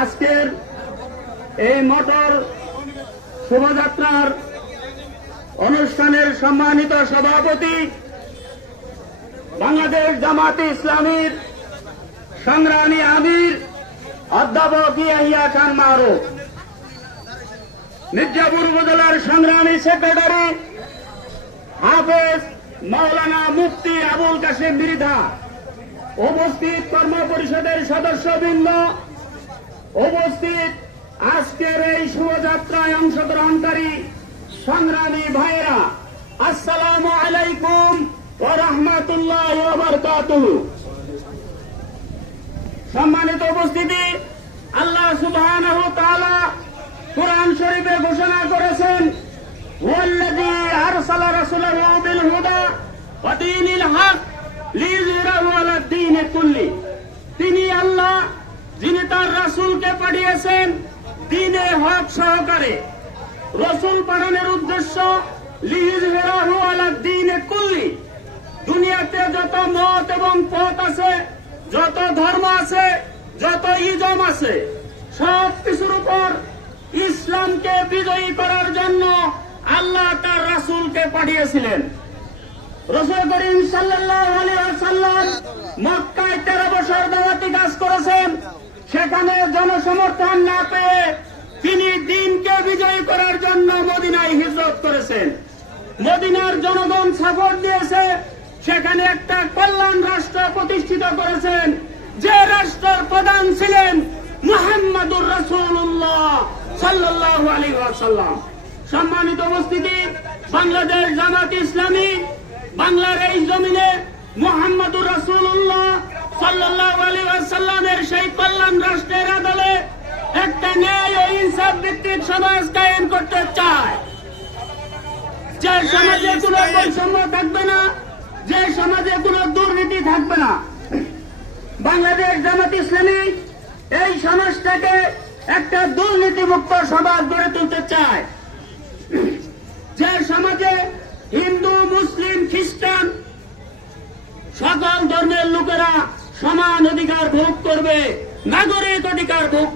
আজকের এই মোটর শোভাযাত্রার অনুষ্ঠানের সম্মানিত সভাপতি বাংলাদেশ জামাতে ইসলামীর সংগ্রামী আমির অধ্যাপক ইয়াহিয়া খান মারুফ, মির্জাপুর উপজেলার সংগ্রামী সেক্রেটারি হাফেজ মাওলানা মুফতি আবুল কাশেম মৃধা, উপস্থিত কর্ম পরিষদের সদস্যবৃন্দ, উপস্থিত আজকের এই শোভাযাত্রায় অংশগ্রহণকারী সংগ্রামী ভাইয়েরা, আসসালামু আলাইকুম ওয়া রাহমাতুল্লাহি ওয়া বারাকাতুহু। সম্মানিত উপস্থিতি, আল্লাহ সুবহানাহু ওয়া তাআলা কুরআন শরীফে ঘোষণা করেছেন, ওয়াল্লাযী আরসালা রাসূলাহু বিল হুদা ওয়া দীনিল হক লিইয়ুযহিরাহু আলাদ দীনি কুল্লি। তিনি আল্লাহ, যিনি তার রাসূলকে পাঠিয়েছেন দ্বীনে হক সহকারে। রাসূল পাঠানোর উদ্দেশ্য লিইয়ুযহিরাহু আলাদ দীনি কুল্লি। দুনিয়াতে যত মত এবং পথ আছে, যত ধর্ম আছে, যত ইজম আছে, সব কিছুর উপর ইসলামকে বিজয়ী করার জন্য আল্লাহ তার রাসূলকে পাঠিয়েছিলেন। রাসূল করিম সাল্লাল্লাহু আলাইহি ওয়াসাল্লাম মক্কায় 13 বছর দাওয়াতি কাজ করেছেন। সেখানে জনসমর্থন না পেয়ে তিনি দ্বীনকে বিজয়ী করার জন্য মদিনায় হিজরত করেছেন। মদিনার জনগণ সাপোর্ট দিয়েছে, সেখানে একটা কল্যাণ রাষ্ট্র প্রতিষ্ঠিত করেছেন, যে রাষ্ট্রের প্রধান ছিলেন মুহাম্মদুর রাসূলুল্লাহ সাল্লাল্লাহু আলাইহি ওয়াসাল্লাম। সম্মানিত উপস্থিতি, বাংলাদেশ জামাত ইসলামী বাংলার এই জমিনে মুহাম্মদুর রাসূলুল্লাহ সাল্লাল্লাহু আলাইহি ওয়াসাল্লামের সেই কল্যাণ রাষ্ট্রের আদলে একটা ন্যায় ও ইনসাফ ভিত্তিক সমাজ কায়েম করতে চায়, যে সমাজে কোনো বৈষম্য থাকবে না, যে সমাজে কোনো দুর্নীতি থাকবে না। বাংলাদেশ জামাত ইসলামী এই সমাজটাকে একটা দুর্নীতিমুক্ত সমাজ গড়ে তুলতে চায়, যে সমাজে হিন্দু, মুসলিম, খ্রিস্টান সকল ধর্মের লোকেরা সমান অধিকার ভোগ করবে, নাগরিক অধিকার ভোগ